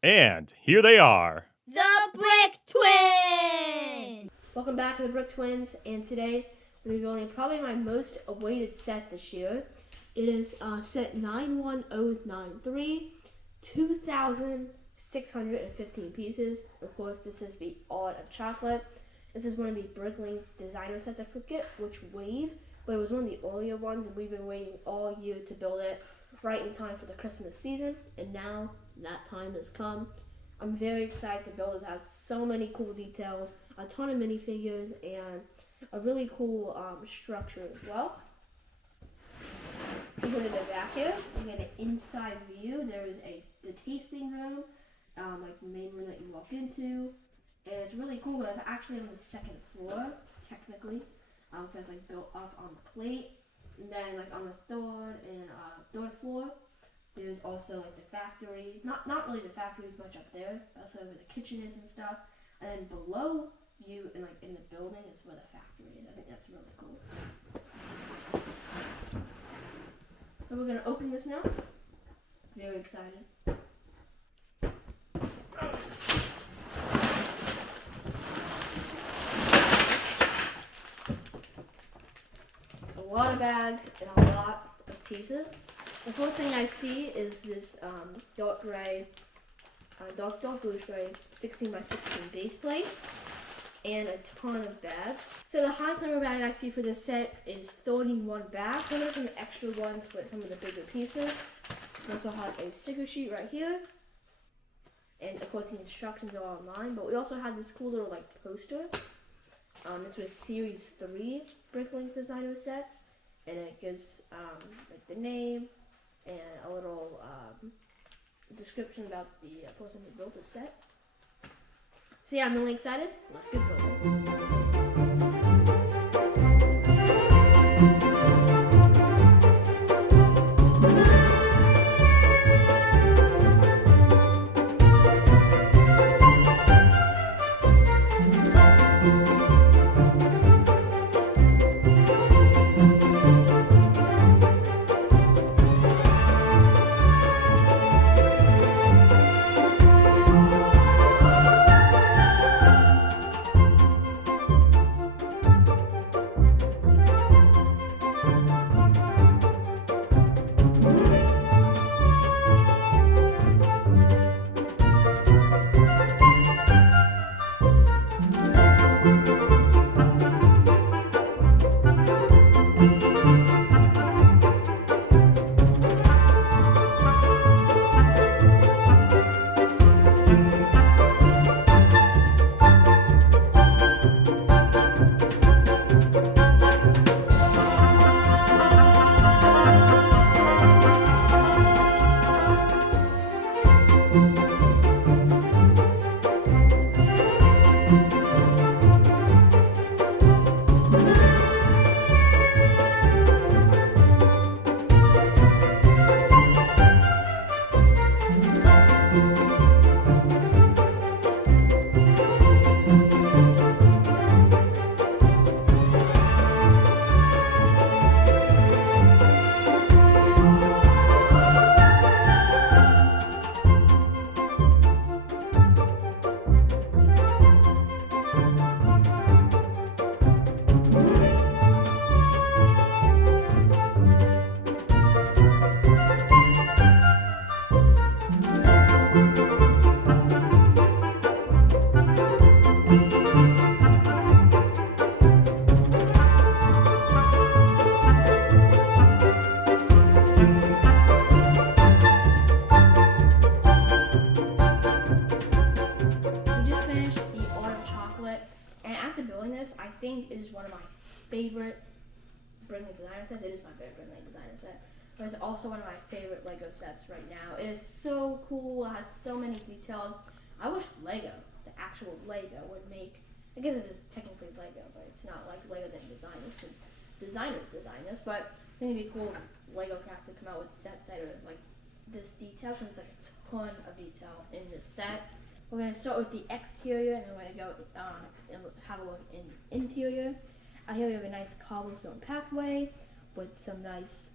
And here they are. The Brick Twins! Welcome back to the Brick Twins, and today we're building probably my most awaited set this year. It is set 91093, 2,615 pieces. Of course, this is the Art of Chocolate. This is one of the Bricklink designer sets. I forget which wave, but it was one of the earlier ones, and we've been waiting all year to build it right in time for the Christmas season, and now that time has come. I'm very excited to build it. It has so many cool details, a ton of minifigures, and a really cool structure as well. You go to the back here, you get an inside view. There is the tasting room, like the main room that you walk into. And it's really cool because it's actually on the second floor, technically, because I built up on the plate. And then like on the third floor, there's also like the factory. Not really the factory as much up there. That's where the kitchen is and stuff. And then below you, and like in the building, is where the factory is. I think that's really cool. So we're gonna open this now. Very excited. A lot of bags and a lot of pieces. The first thing I see is this dark gray, dark goose gray 16 by 16 base plate and a ton of bags. So the highest number bag I see for this set is 31 bags. Then there's some extra ones for some of the bigger pieces. We also have a sticker sheet right here. And of course the instructions are online, but we also have this cool little like poster. This was Series 3 Bricklink designer sets, and it gives like the name and a little description about the person who built the set. So yeah, I'm really excited. Let's get building. I think it is one of my favorite Bricklink designer sets. It is my favorite Bricklink designer set. But it's also one of my favorite Lego sets right now. It is so cool. It has so many details. I wish Lego, the actual Lego, would make, I guess it's technically Lego, but it's not like Lego didn't design this. Designers design this, but I think it'd be cool if Lego could actually come out with sets that are like this detail, because there's like a ton of detail in this set. We're going to start with the exterior, and then we're going to go and have a look in the interior. Out here we have a nice cobblestone pathway with some nice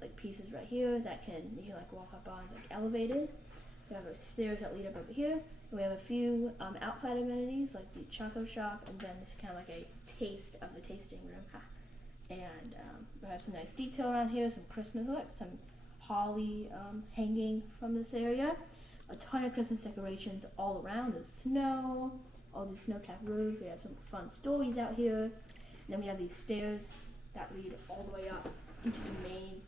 like pieces right here that you can like walk up on. It's like elevated. We have our stairs that lead up over here. We have a few outside amenities like the Choco Shop, and then this is kind of like a taste of the tasting room. And we have some nice detail around here, some Christmas lights, some holly hanging from this area. A ton of Christmas decorations all around. There's snow, all these snow-capped roofs. We have some fun stories out here. And then we have these stairs that lead all the way up into the main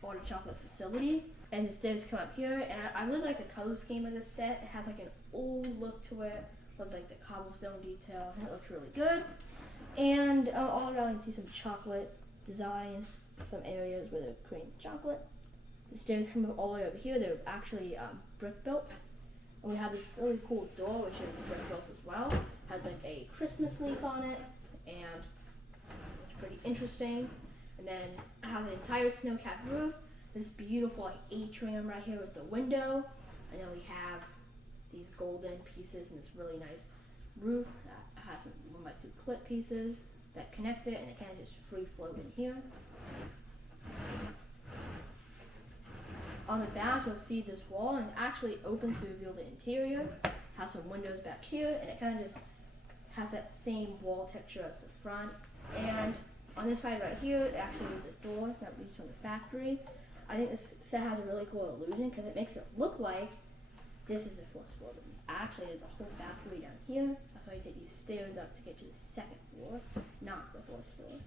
Order Chocolate facility. And the stairs come up here, and I really like the color scheme of this set. It has like an old look to it, with like the cobblestone detail, and it looks really good. And all around you see some chocolate design, some areas where they're creating chocolate. The stairs come up all the way over here. They're actually brick built. And we have this really cool door, which is brick built as well. It has like a Christmas leaf on it, and it's pretty interesting. And then it has an entire snow-capped roof. This beautiful like atrium right here with the window. And then we have these golden pieces and this really nice roof that has some 1x2 clip pieces that connect it, and it kind of just free float in here. On the back, you'll see this wall, and it actually opens to reveal the interior. It has some windows back here, and it kind of just has that same wall texture as the front. And on this side right here, it actually is a door that leads from the factory. I think this set has a really cool illusion because it makes it look like this is the fourth floor. But actually, there's a whole factory down here. That's why you take these stairs up to get to the second floor, not the fourth floor.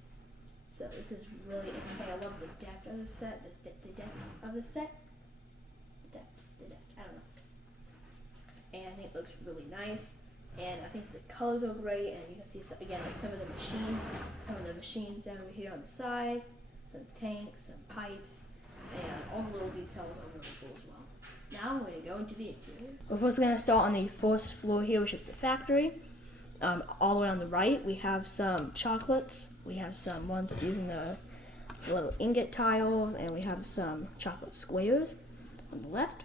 So this is really interesting. I love the depth of the set. The depth of the set. The depth. I don't know. And I think it looks really nice. And I think the colors are great. And you can see again like some of the machines over here on the side, some tanks, some pipes, and all the little details are really cool as well. Now we're going to go into the interior. We're first going to start on the first floor here, which is the factory. All the way on the right, we have some chocolates. We have some ones using the little ingot tiles, and we have some chocolate squares on the left.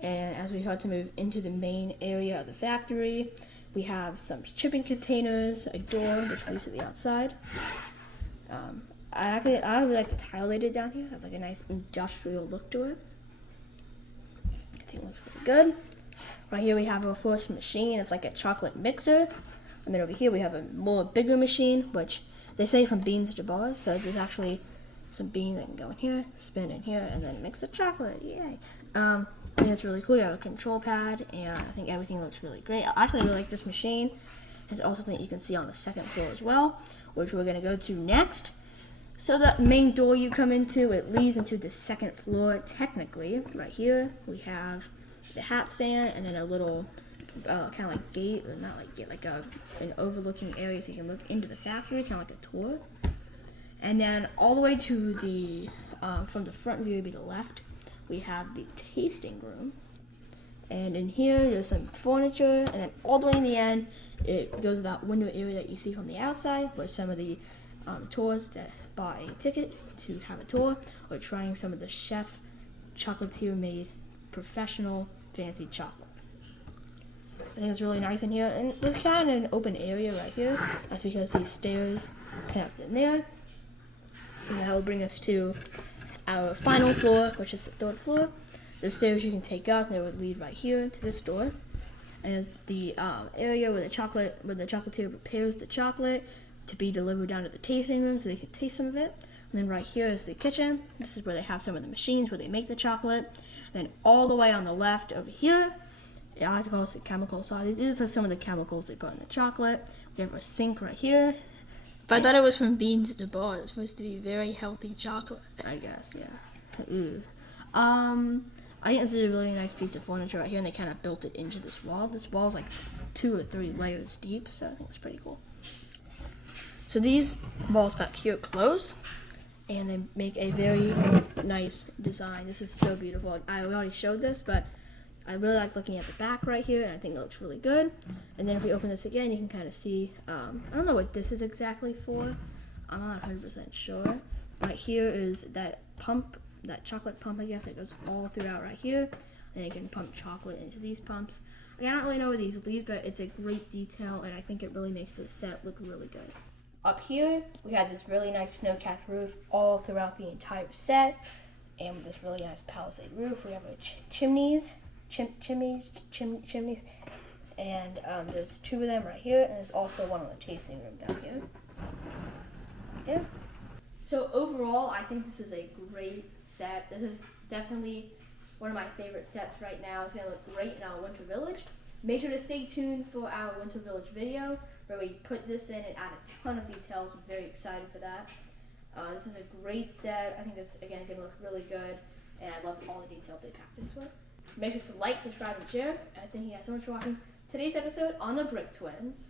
And as we start to move into the main area of the factory, we have some shipping containers, a door which leads to the outside. I really like the tile they did down here. It has like a nice industrial look to it. I think it looks really good. Right here we have our first machine. It's like a chocolate mixer. And then over here we have a bigger machine, which they say from beans to bars. So there's actually some beans that can go in here, spin in here, and then mix the chocolate. Yay! I think it's really cool. You have a control pad, and I think everything looks really great. I actually really like this machine. There's also something you can see on the second floor as well, which we're going to go to next. So that main door you come into, it leads into the second floor technically. Right here we have the hat stand and then a little kind of like gate, or not like gate, like an overlooking area so you can look into the factory, kind of like a tour. And then all the way to the, from the front view would be the left, we have the tasting room. And in here there's some furniture, and then all the way in the end, it goes to that window area that you see from the outside, where some of the tours that buy a ticket to have a tour, or trying some of the chef chocolatier made professional fancy chocolate. I think it's really nice in here, and there's kind of an open area right here. That's because these stairs connect in there. And that will bring us to our final floor, which is the third floor. The stairs you can take up, and they would lead right here to this door. And there's the area where the chocolatier prepares the chocolate to be delivered down to the tasting room so they can taste some of it. And then right here is the kitchen. This is where they have some of the machines where they make the chocolate. And then all the way on the left over here, I like to call this the chemical side. These are some of the chemicals they put in the chocolate. We have a sink right here. If I thought it was from beans to bar, it's supposed to be very healthy chocolate. I guess, yeah. Ooh. I think this is a really nice piece of furniture right here, and they kind of built it into this wall. This wall is like 2 or 3 layers deep, so I think it's pretty cool. So these walls back here close, and they make a very nice design. This is so beautiful. I already showed this, but I really like looking at the back right here, and I think it looks really good. And then if we open this again, you can kind of see, I don't know what this is exactly for. I'm not 100% sure. Right here is that pump, that chocolate pump, I guess, that goes all throughout right here. And you can pump chocolate into these pumps. I don't really know where these lead, but it's a great detail, and I think it really makes the set look really good. Up here, we have this really nice snow-capped roof all throughout the entire set. And with this really nice palisade roof, we have our chimneys chimneys, and there's 2 of them right here, and there's also one in the tasting room down here. Yeah. So overall, I think this is a great set. This is definitely one of my favorite sets right now. It's going to look great in our Winter Village. Make sure to stay tuned for our Winter Village video where we put this in and add a ton of details. I'm very excited for that. This is a great set. I think it's, again, going to look really good, and I love all the detail they packed into it. Make sure to like, subscribe, and share. And thank you guys so much for watching today's episode on the Brick Twins.